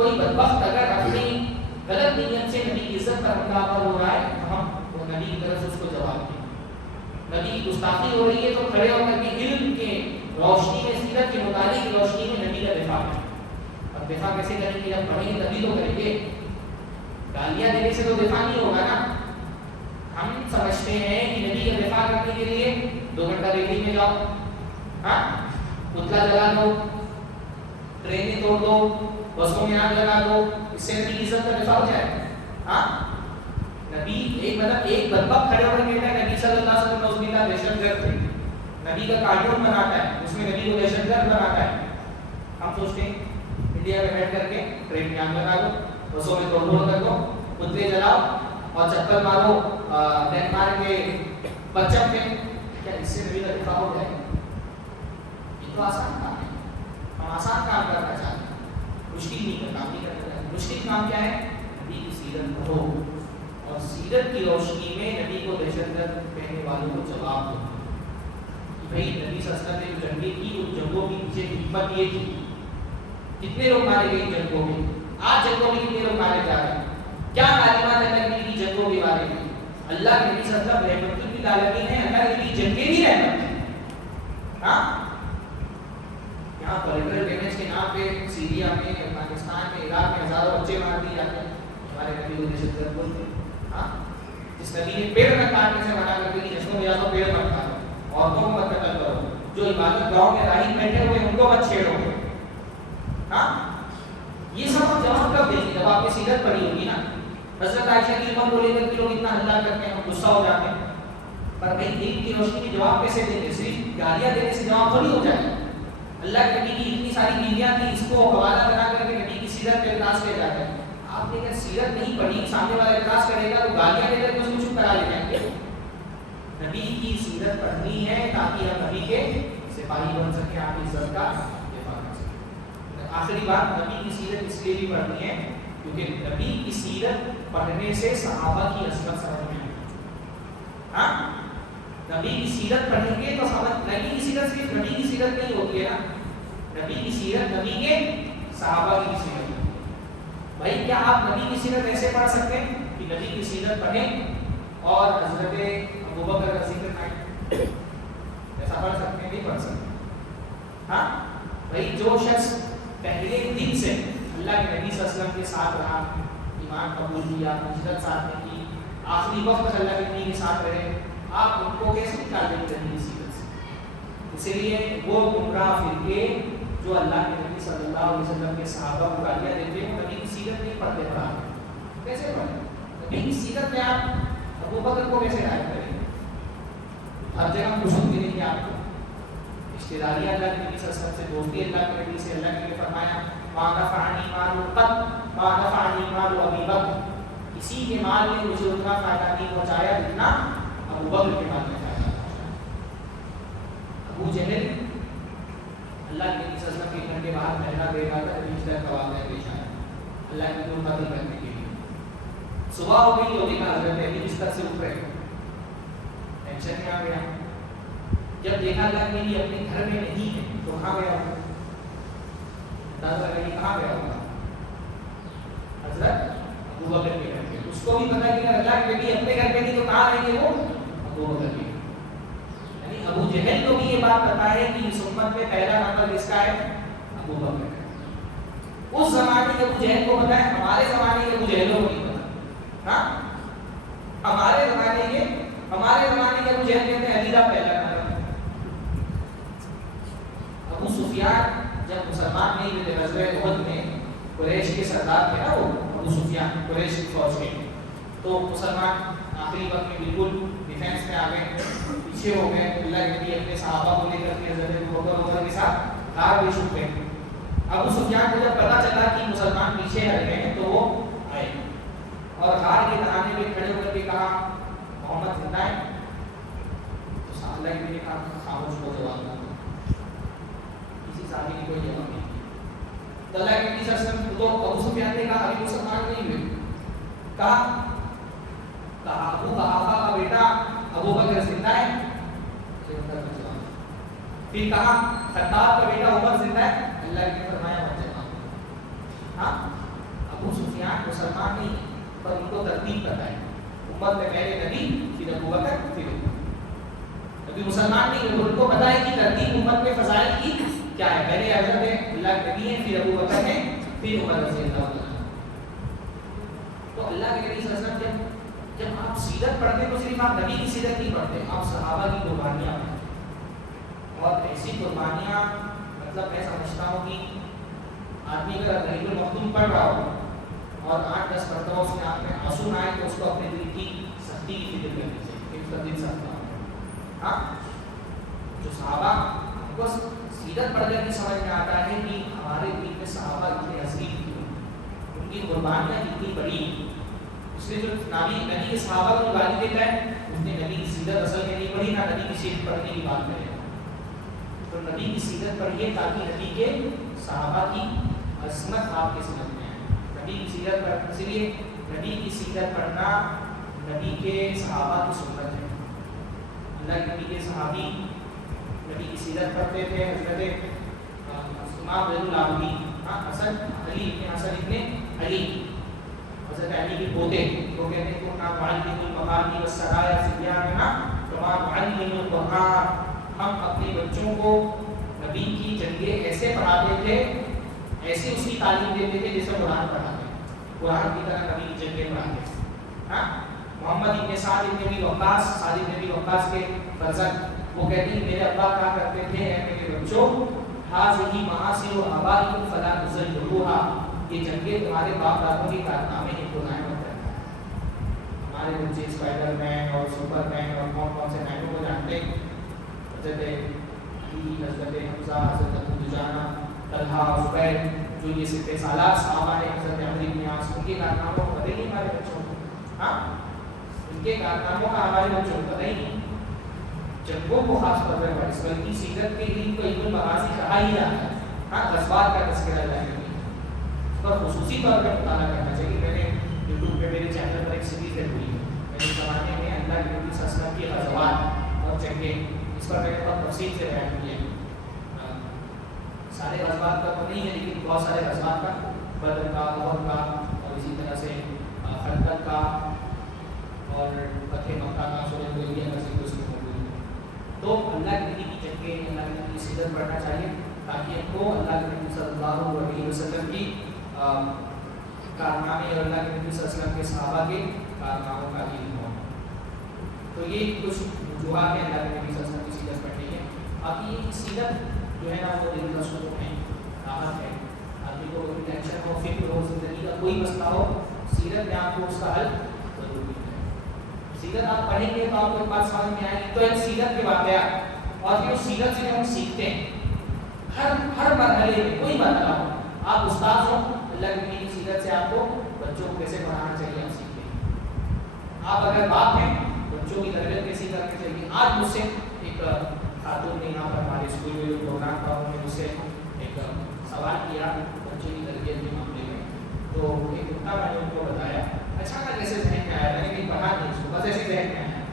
کوئی بدبخت اگر اپنی غلط نیت سے نبی کی عزت پر حملہ ہو رہا ہے تو ہم وہ نبی کی طرف سے اس کو جواب دیں. نبی کی گستاخی ہو رہی ہے تو کھڑے ہو کر کے علم کے روشنی میں، سیرت کے مطالعے کی روشنی میں نبی کا دفاع کریں. اب دفاع کیسے کریں گے؟ جب پڑھیں گے تبھی تو کریں گے. گالیاں دینے سے تو دفاع نہیں ہوگا نا. ہم سمجھتے ہیں کہ نبی کا دفاع کرنے کے لیے 2 گھنٹہ ریلی میں جاؤ، ہاں پتلا جلا دو، ٹرینیں توڑ دو، بسوں میں آگ لگا دو، اس سے نبی کی عزت کا دفاع ہو جائے. ہاں نبی ایک بدبخت کھڑے ہو کر کہتا ہے نبی صلی اللہ علیہ وسلم اس کا دہشت گرد تھے. نبی کا کارٹون بناتا ہے، اس میں نبی کو دہشت گرد بناتا ہے. ہم سوچتے ہیں انڈیا میں بیٹھ کر کے ٹرین میں آگ لگا دو، بسوں میں توڑ پھوڑ کر دو، پتلے جلاؤ اور چکر مارو، بیک مار کے پرچم پہ، کیا اس سے نبی کا دفاع ہو جائے؟ یہ تو آسان کام ہے. ہم آسان کام کرنا چاہتے ہیں، مشکل نہیں کام نہیں کرنا چاہتے. مشکل کام کیا ہے؟ نبی کی سیرت پڑھو اور سیرت کی روشنی میں نبی کو دہشت گرد کہنے والوں کو جواب دو. بھائی نبی صلی اللہ علیہ وسلم نے جو جنگیں کی ان جنگوں کی پیچھے حکمت یہ تھی. کتنے لوگ مارے گئے ان جنگوں میں؟ آج جنگوں میں کتنے لوگ مارے جا رہے ہیں؟ کیا تعلیمات اللہ نے دی جنگوں کے بارے میں؟ اللہ کے نبی صلی اللہ علیہ وسلم رحمت للعالمین ہیں. اللہ کے لیے جنگیں بھی رحمت ہیں. ہاں یہاں کولیٹرل ڈیمیج کے نام پہ سیریا میں، پاکستان میں، عراق میں ہزاروں بچے مار دیے جاتے ہیں. ہمارے نبی کو دہشت گرد بولتے ہیں. ہاں جس نبی نے پیڑ نہ کاٹنے سے منع کر کے جشنوں میں جاؤ پیڑ مت کاٹو، عورتوں کو مت قتل کرو، جو عبادت گاہوں میں راہی بیٹھے ہوئے ان کو مت چھیڑو. ہاں یہ سب ہم جواب کب دیں گے؟ جب آپ کی سیرت پڑھی ہوگی نا. حضرت عائشہ کی عمر کو لے کر کے لوگ اتنا ہلہ کرتے ہیں، ہم غصہ ہو جاتے ہیں. پر بھائی دین کی روشنی میں جواب کیسے دیں گے؟ صرف گالیاں دینے سے جواب تھوڑی ہو جائے. اللہ کے نبی کی اتنی ساری بیویاں تھیں، اس کو حوالہ بنا کر کے نبی کی سیرت پہ اعتراض کیا جاتا ہے. آپ نے اگر سیرت نہیں پڑھی، سامنے والا اعتراض کرے گا تو گالیاں دے کر کے اس کو چپ کرا لے جائیں گے. نبی کی سیرت پڑھنی ہے تاکہ ہم نبی کے سپاہی بن سکیں، آپ کی عزت کا دفاع کر سکیں. آخری بات، نبی کی سیرت اس لیے بھی پڑھنی ہے کیونکہ نبی کی سیرت پڑھنے سے صحابہ کی عظمت سمجھ میں آئے. ہاں نبی کی سیرت پڑھیں گے تو سمجھ. نبی کی سیرت صرف نبی کی سیرت نہیں ہوتی ہے نا. نبی کی سیرت نبی کے صحابہ کی سیرت. بھائی کیا آپ نبی کی سیرت ایسے پڑھ سکتے ہیں کہ نبی کی سیرت پڑھیں اور حضرت ابوبکر کا ذکر کریں؟ ایسا پڑھ سکتے ہیں؟ نہیں پڑھ سکتے. ہاں بھائی جو شخص پہلے دن سے اللہ کے نبی صلی اللہ علیہ وسلم کے ساتھ رہا، ایمان قبول کیا، ہجرت ساتھ میں کی، آخری وقت تک اللہ کے نبی کے ساتھ رہے، آپ ان کو کیسے نکال دیں گے نبی کی سیرت سے؟ اسی لیے وہ گمراہ فرقے جو اللہ کے نبی صلی اللہ علیہ وسلم کے صحابہ کو گالیاں دیتے ہیں، وہ نبی کی سیرت نہیں پڑھتے. پڑھا کیسے پڑھیں؟ نبی کی سیرت میں آپ ابوبکر کو کیسے رائے کریں؟ ہر جگہ خوشبو ملیں گے آپ کو. رشتے داری اللہ کے نبی صلی اللہ علیہ وسلم سے، دوستی اللہ کے نبی سے. اللہ نے فرمایا ما نفعنی مال قط ما نفعنی مال ابی بکر، کسی کے مال نے مجھے اتنا فائدہ نہیں پہنچایا جتنا ابو بکر کے مال میں فائدہ پہنچایا. ابو جہل اللہ کے نبی صلی اللہ علیہ وسلم کے گھر کے باہر مہنگا دے رہا تھا، رشتہ کا واقعہ پیش آیا اللہ کے نبی قتل کرنے کے لیے. صبح ہو گئی تو دیکھا حضرت علی بستر سے اٹھ رہے، ٹینشن میں آ گیا. جب دیکھا اللہ کے نبی اپنے گھر میں نہیں ہے تو کہاں گیا ہوگا؟ اندازہ لگائیے کہاں گیا ہوگا؟ حضرت ابوبکر کے گھر پہ. اس کو بھی پتا کہ اللہ کے نبی اپنے گھر پہ نہیں تو کہاں رہیں گے؟ وہ ابوبکر کے. یعنی ابو جہل کو بھی یہ بات پتا ہے کہ اس امت میں پہلا نمبر کس کا ہے؟ ابوبکر کا. اس زمانے کے ابو جہل کو پتا ہے، ہمارے زمانے کے ابو جہلوں کو نہیں پتا. ہاں ہمارے زمانے کے ابو جہل کہتے ہیں علی دا پہلا نمبر. ابو سفیان جب مسلمان نہیں ہوئے غزوہ احد میں، قریش کے سردار تھے نا وہ ابو سفیان، قریش کی فوج کے، تو مسلمان آخری وقت میں بالکل ڈیفینس میں آ گئے، پیچھے ہو گئے. اللہ کے نبی اپنے صحابہ کو لے کر کے حضرت ابوبکر کے ساتھ غار میں چھپ گئے. ابو سفیان کو جب پتا چلا کہ مسلمان پیچھے ہٹ گئے ہیں تو وہ آئے اور غار کے دہانے پہ کھڑے ہو کر کے کہا محمد زندہ ہے؟ تو اللہ کے نبی نے کہا خاموش ہو جواب دو. کسی صحابی کی کوئی جواب نہیں. تو اللہ کے نبی صلی اللہ علیہ وسلم تو ابو سفیان نے کہا ابھی مسلمان نہیں ہوئے. کہا ابو قحافہ کا بیٹا ابو بکر زندہ ہے؟ پھر کہا خطاب کا بیٹا عمر زندہ ہے؟ اللہ نے فرمایا مت جاؤ. ہاں ترتیب بتائی. امت میں پہلے نبی پھر ابو بکر پھر عمر. ابھی مسلمان نہیں ان کو پتہ ہے کہ ترتیب امت میں فضائل کی کیا ہے. پہلے حضرت اللہ کے نبی ہیں پھر ابو بکر ہیں پھر عمر رضی اللہ عنہ. تو اللہ کے نبی صلی اللہ علیہ وسلم جب آپ سیرت پڑھتے تو صرف آپ نبی کی سیرت نہیں پڑھتے, آپ صحابہ کی قربانیاں پڑھتے. اور ایسی قربانیاں مطلب میں سمجھتا ہوں کہ آدمی اگر غریب المختوم پڑھ رہا ہو اور 8-10 مرتبہ اس میں آپ میں آنسو نہ آئے تو اس کو اپنے دل کی سختی کی فکر کرنی چاہیے کہ اس کا دل سخت نہ ہو. ہاں جو صحابہ کو سیرت پڑھ کر کے سمجھ میں آتا ہے کہ ہمارے دل میں صحابہ اتنے عظیم تھے, ان کی قربانیاں کتنی بڑی. اس نے جو نبی کے صحابہ کو گالی دیتا ہے اس نے نبی کی سیرت اصل میں نہیں پڑھی, نہ نبی کی سیرت پڑھنے کی بات کرے. تو نبی کی سیرت پڑھیے تاکہ نبی کے صحابہ کی عظمت آپ کے سمجھ میں آئے. نبی کی سیرت پڑھ, اس لیے نبی کی سیرت پڑھنا نبی کے صحابہ کی سنت ہے. اللہ کے نبی کے صحابی نبی کی سیرت پڑھتے تھے. حضرت امام زین العابدین حسن علی ابن حسن ابن علی, حضرت علی کے پوتے, وہ کہتے ہیں کہ نا معلم المغانی والسرایا سبیاننا کما معلم القرآن. ہم اپنے بچوں کو نبی کی جنگیں ایسے پڑھاتے تھے, ایسے اس کی تعلیم دیتے تھے جیسے قرآن پڑھاتے ہیں, قرآن کی طرح نبی کی جنگیں پڑھاتے ہیں. ہاں محمد ابن سعد ابن ابی وقاص, سعد ابن ابی وقاص کے فرزند, وہ کہتے ہیں میرے ابا کہا کرتے تھے اے میرے بچوں حاذہ معاصر آبائکم فلا تزلوها, یہ جنگیں تمہارے باپ دادوں کے کارنامے ہیں, تو نہ مت کرنا. ہمارے بچے اسپائڈر مین اور سپر مین اور کون کون سے مینوں کو جانتے ہیں. حضرت علی, حضرت حمزہ, حضرت ابو دجانہ, طلحہ, زبیر, جو یہ سپہ سالار صحابہ ہیں, حضرت عمرو بن عاص, ان کے کارناموں کو پتہ ہی نہیں ہمارے بچوں کو. ہاں ان کے کارناموں کا ہمارے بچوں کو پتہ ہی نہیں. جنگوں کو خاص طور پر اس بلکہ سیرت کے علم کو علم المغازی کہا ہی جاتا ہے. ہاں غزوات کا تذکرہ جائے گا, اس پر خصوصی طور پر مطالعہ کرنا چاہیے. میں نے یوٹیوب پہ میرے چینل پر ایک سیریز ہوئی ہے, میرے زمانے میں اللہ کے نبی صلی اللہ علیہ وسلم کی غزوات اور جنگیں, اس پر میں نے بہت تفصیل سے بیان کیا ہے. سارے غزوات کا تو نہیں ہے لیکن بہت سارے غزوات کا, بدر کا, احد کا, اور اسی طرح سے خندق کا اور فتح مکہ کا, صلح حدیبیہ کا ذکر اس میں موجود ہے. تو اللہ کے نبی کی جنگیں, اللہ کے نبی کی سیرت پڑھنا چاہیے تاکہ ہم کو اللہ کے نبی صلی اللہ علیہ وسلم کی کارنامے اور اللہ کے نبی صلی اللہ علیہ وسلم کے صحابہ کے کارناموں کا علم ہو. تو یہ کچھ وجوہات ہیں اللہ کے نبی صلی اللہ علیہ وسلم کی سیرت پڑھنے کے. باقی یہ سیرت جو ہے نا وہ دل کا سکون ہے, راحت ہے. آدمی کو کوئی ٹینشن ہو, فکر ہو, زندگی کا کوئی مسئلہ ہو, سیرت میں آپ کو اس کا حل ضرور ملتا ہے. سیرت آپ پڑھیں گے تو آپ کو ایک بات سمجھ میں آئے گی. تو ایک سیرت کے واقعات اور پھر اس سیرت سے ہم سیکھتے ہیں. ہر مرحلے میں کوئی مرحلہ ہو, آپ استاد ہو, اللہ کے نبی کی سیرت سے آپ کو بچوں کو کیسے پڑھانا چاہیے آپ سیکھتے ہیں. آپ اگر باپ ہیں, بچوں کی تربیت کیسی کرنی چاہیے. آج مجھ سے ایک خاتون نے یہاں پر ہمارے اسکول میں جو پروگرام تھا انہوں نے مجھ سے ایک سوال کیا بچوں کی تربیت کے معاملے میں. تو ایک نقطہ میں نے ان کو بتایا, اچانک کیسے ذہن میں آیا, میں نے کہیں پڑھا نہیں اس کو, بس ایسے ذہن میں آیا.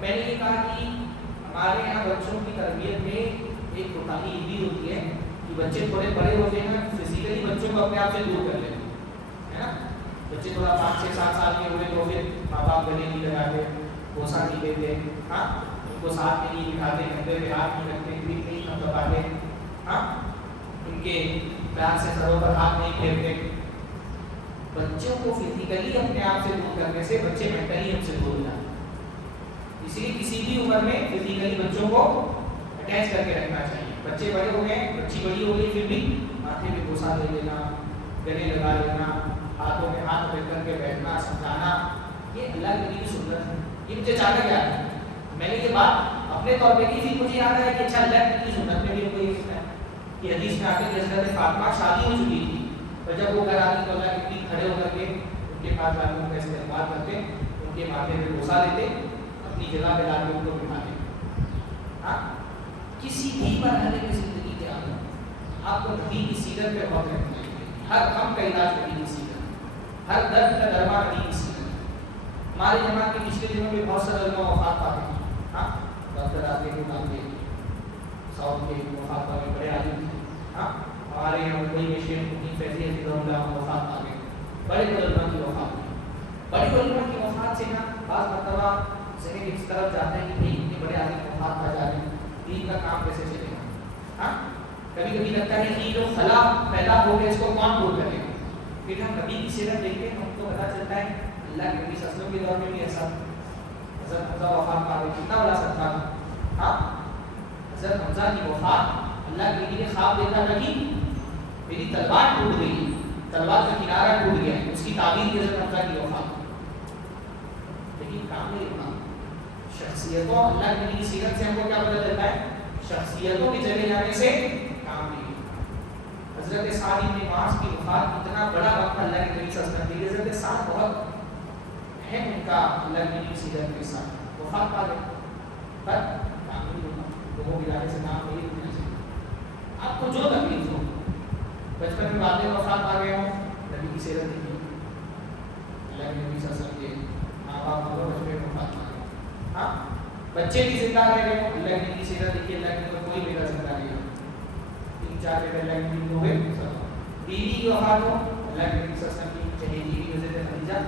میں نے یہ کہا کہ ہمارے یہاں بچوں کی تربیت میں ایک کوتاہی یہ بھی ہوتی ہے کہ بچے تھوڑے بڑے ہوتے ہیں, فزیکلی بچوں کو اپنے آپ سے دور کر لیتے ہیں نا. بچے تھوڑا 5-6-7 سال کے ہوئے تو پھر ماں باپ گلے نہیں لگاتے, بوسہ نہیں دیتے, ہاں ان کو ساتھ میں نہیں بٹھاتے, کندھے پہ ہاتھ نہیں رکھتے, پیٹھ نہیں تھپتھپاتے, ہاں ان کے پیار سے سروں پر ہاتھ نہیں پھیرتے. بچوں کو فزیکلی اپنے آپ سے دور کرنے سے بچے مینٹلی ہم سے دور ہو جاتے ہیں. اسی لیے کسی بھی عمر میں فزیکلی بچوں کو اٹیچ کر کے رکھنا چاہیے. بچے بڑے ہو گئے, بچی بڑی ہو گئی, پھر بھی ماتھے پہ بوسہ دے دینا, گلے لگا لینا, ہاتھوں میں ہاتھ رکھ کر کے بیٹھنا, سمجھانا, یہ اللہ کے نبی کی سنت ہے. یہ مجھے اچانک یاد ہے, میں نے یہ بات اپنے طور پہ کی تھی, مجھے یاد ہے کہ اچھا اللہ کی سنت میں بھی کوئی کہ حدیث میں آتے کہ حضرت فاطمہ شادی ہو چکی تھی, اور جب وہ گھر آتی تو اللہ کے نبی کھڑے ہو کر کے ان کے پاس جا کے ان کا استقبال کرتے, ان کے ماتھے پہ بوسہ دیتے, اپنی جگہ پہ لا کے ان کو بٹھاتے. ہاں کسی بھی مرحلے میں زندگی کے اندر آپ کو نبی کی سیرت پہ غور کرنا چاہیے. ہر غم کا علاج نبی کی سیرت, ہر درد کا درما نبی کی سیرت. ہمارے جماعت کے پچھلے دنوں میں بہت سارے لوگ وفات پاتے ہیں. ہاں ڈاکٹر آتے ہیں نام کے ساؤتھ کے وفات پاتے بڑے عالم تھے. ہاں ہمارے یہاں ممبئی میں شیخ مقیم فیضی حفظہ اللہ وفات پا گئے. بڑے علماء کی وفات ہوئی. بڑے علماء کبھی کبھی لگتا ہے کہ جو خلا پیدا ہو گیا اس کو کون دور کرے گا. پھر ہم نبی کی سیرت دیکھتے ہیں ہم کو پتا چلتا ہے اللہ کے نبی صلی اللہ علیہ وسلم کے دور میں بھی ایسا حضرت حمزہ وفات پا گئے, کتنا بڑا صدقہ تھا. ہاں حضرت حمزہ کی وفات اللہ کے نبی نے خواب دیکھا تھا کہ میری تلوار ٹوٹ گئی, تلوار کا کنارہ ٹوٹ گیا ہے, اس کی تعبیر کی حضرت حمزہ کی وفات. لیکن کام نہیں ہونا شخصیتوں, اللہ کے نبی کی سیرت سے ہم کو کیا پتہ چلتا ہے شخصیتوں کے چلے جانے سے کام نہیں. حضرت سعد بن معاذ کی وفات اتنا بڑا وقت اللہ کے نبی صلی اللہ علیہ وسلم کی, حضرت سعد بہت اہم ان کا اللہ کے نبی کی سیرت کے ساتھ وفات پا گئے, پر کام نہیں ہونا, لوگوں کے جانے سے کام نہیں ہونا چاہیے. آپ کو جو تکلیف ہو, بچپن میں والدین وفات پا گئے ہوں, نبی کی سیرت دیکھیے, اللہ کے نبی صلی اللہ علیہ وسلم کے ماں باپ کو بچپن میں وفات پا گئے. ہاں بچے بھی زندہ رہ گئے ہوں, اللہ کے نبی کی سیرت دیکھیے, اللہ کے نبی کوئی بیٹا زندہ نہیں ہو, 3-4 بیٹے اللہ کے نبی ہوئے. بیوی کی وفات ہو, اللہ کے نبی صلی اللہ علیہ وسلم کی چہیتی بیوی حضرت خدیجہ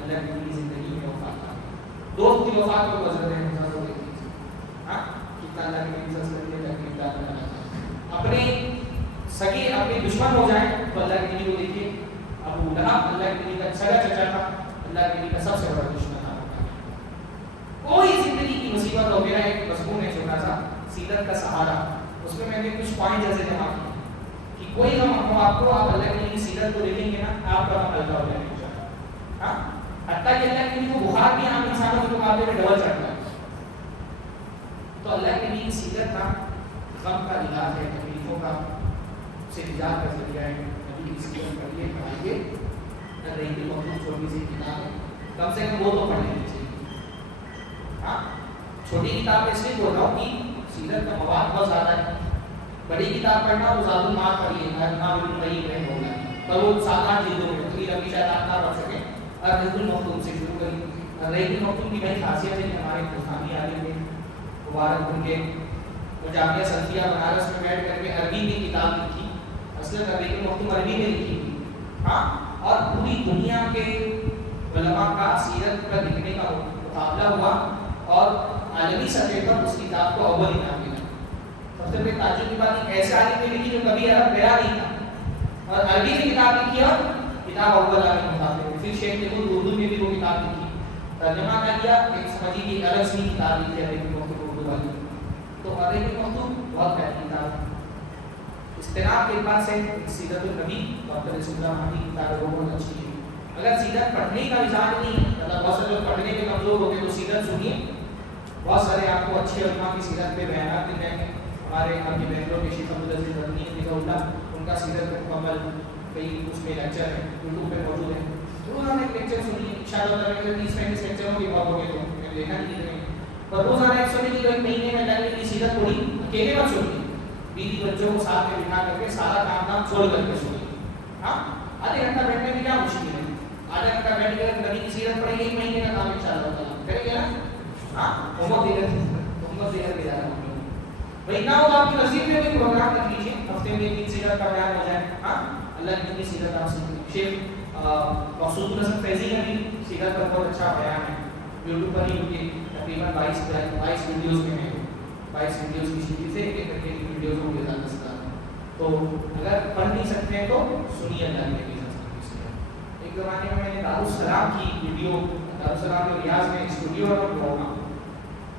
اللہ کے نبی کی زندگی میں وفات پا گئی. دوست کی وفات ہو حضرت حمزہ کو دیکھیے. ہاں کتنا اللہ کے نبی صلی اللہ علیہ وسلم نے تکلیف دار بنایا. اپنے سگے اپنے دشمن ہو جائیں تو اللہ کے نبی کو دیکھیے, ابو لہب اللہ کے نبی کا سگا چچا تھا, اللہ کے نبی کا سب سے بڑا دشمن تھا. کوئی زندگی کی مصیبت ہو, میرا ایک مضمون ہے چھوٹا سا سیرت کا سہارا, اس میں میں نے کچھ پوائنٹ جیسے جمع کیے کہ کوئی ہم آپ کو آپ اللہ کے نبی کی سیرت کو دیکھیں گے نا, آپ کا ہم ہلکا ہو جائے گا. ہاں حتیٰ کہ اللہ کے نبی کو بخار بھی عام انسانوں کے مقابلے میں ڈبل چڑھتا ہے. تو اللہ کے نبی کی سیرت کا غم کا علاج ہے, تکلیفوں کا سے نجات کا ذریعہ ہے. نبی کی سیرت پڑھیے, پڑھائیے. رہی بہت چھوٹی سی کتاب ہے, کم سے کم وہ تو پڑھ لینی چاہیے. ہاں چھوٹی کتاب اس لیے بول رہا ہوں کہ سیرت کا مواد بہت زیادہ ہے. بڑی کتاب پڑھنا تو زیادہ مار پڑھیے, ہوگا پر وہ 7-8 جلدوں میں اتنی لمبی شاید آپ نہ پڑھ سکیں. اور رحیق المختوم سے شروع کری. رحیق المختوم کی بڑی خاصیت ہے کہ ہمارے ہندوستانی عالم نے مبارک ان کے وہ جامعہ سلفیہ بنارس میں بیٹھ کر کے عربی کی کتاب لکھی. اصل رحیق المختوم عربی میں لکھی تھی. ہاں اور پوری دنیا کے علماء کا سیرت پر لکھنے کا مقابلہ ہوا اور عالمی سطح پر اس کتاب کو اول انعام ملا. سب سے پہلے تعجب کی بات ایسے عالم نے لکھی جو کبھی عرب گیا نہیں تھا, اور عربی میں کتاب لکھی اور کتاب اول عالم مقابلے. پھر شیخ نے خود اردو میں بھی وہ کتاب لکھی, ترجمہ کر دیا, ایک سمجھی کی الگ سی کتاب لکھی عربی مختوم اردو والی. تو عربی مختوم بہت بہترین کتاب ہے. استناد کے بعد سے سیرت النبی ڈاکٹر رسول اللہ مہدی کی کتاب وہ بہت اچھی ہے. اگر سیرت پڑھنے کا مزاج نہیں ہے, مطلب بہت سے لوگ پڑھنے میں کمزور ہو گئے تو سیرت سنیے. بہت سارے آپ کو اچھے علماء کی سیرت پہ بیانات مل جائیں گے. ہمارے یہاں کے بینگلور کے شیخ عبدالعزیز رضوی فقہ اللہ, ان کا سیرت پہ مکمل کئی اس میں لیکچر ہے, یوٹیوب پہ موجود ہے. روزانہ ایک لیکچر سنیے, انشاءاللہ تعالیٰ 30-35 لیکچروں کی بات ہوگی تو میں دیکھا نہیں ہے. پر روزانہ ایک سنیے, ایک مہینے میں اللہ کی سیرت پوری اکیلے مت سنیے, بیوی بچوں کو ساتھ میں بٹھا کر کے سارا کام چھوڑ کر کے سنیے. ہاں آدھے گھنٹہ بیٹھنے میں کیا مشکل ہے, آدھا گھنٹہ بیٹھ کر نبی کی سیرت پڑھیں گے, 1 مہینے کا کام انشاءاللہ تعالیٰ کریں گے نا. ہاں امت دے کر جانا بھائی نہ ہو آپ کی نصیب میں کوئی پروگرام رکھ لیجیے, ہفتے میں 3 سیرت کا بیان ہو جائے. ہاں اللہ کی سیرت آپ سیکھیں. شیخ مقصود الحسن فیضی کا بھی سیرت کا بہت اچھا بیان ہے, یوٹیوب پر ہی ان کے تقریباً 22 ویڈیوز میں ہیں. 22 ویڈیوز کی شکل سے ایک ایک ویڈیوز ہوں گے زیادہ سے زیادہ. تو اگر پڑھ نہیں سکتے ہیں تو سنیے اللہ کے نبی. ایک زمانے میں نے دارالسلام کی ویڈیو, دارالسلام کے ریاض میں اسٹوڈیو اور پروگرام,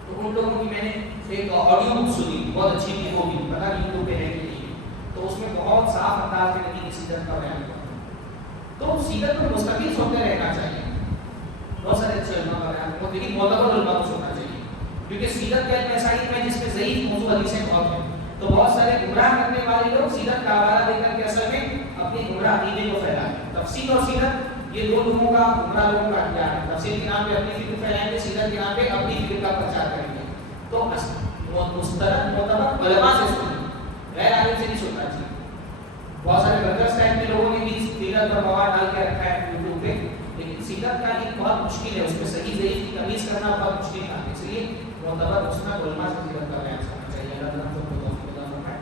تو ان لوگوں کی میں نے ایک آڈیو بک سنی, بہت اچھی تھی وہ بھی, پتہ نہیں یوٹیوب پہ ہے کہ نہیں. تو اس میں بہت صاف انداز میں نبی کی سیرت کا بیان کرتا. تو سیرت کو مستقل سنتے رہنا چاہیے. بہت سارے اچھے علماء کا بیان کرتے, لیکن معتبر علماء کو سننا چاہیے, کیونکہ سیرت کا ایک ایسا علم ہے جس میں ضعیف موضوع حدیثیں بہت ہیں. تو بہت سارے گمراہ کرنے والے لوگ سیرت کا حوالہ دے کر کے اصل میں اپنی گمراہ عقیدے کو پھیلاتے ہیں. تفسیر اور سیرت یہ دو لوگوں کا, گمراہ لوگوں کا اختیار ہے. تفسیر کے نام پہ اپنی فکر پھیلائیں گے, سیرت کے نام پہ اپنی فکر کا پرچار کریں گے. تو مستند معتبر علماء سے سنیں, غیر عالم سے نہیں سننا چاہیے. بہت سارے برکرس ٹائپ کے لوگوں نے بھی سیرت پر مواد ڈال کے رکھا ہے یوٹیوب پہ, لیکن سیرت کا علم بہت مشکل ہے, اس میں صحیح ضعیف کی تمیز کرنا بہت مشکل ہے. اس لیے معتبر مسند علماء سے سیرت کا بیان کرنا چاہیے. اللہ تعالیٰ ہم سب کو توفیق عطا فرمائے.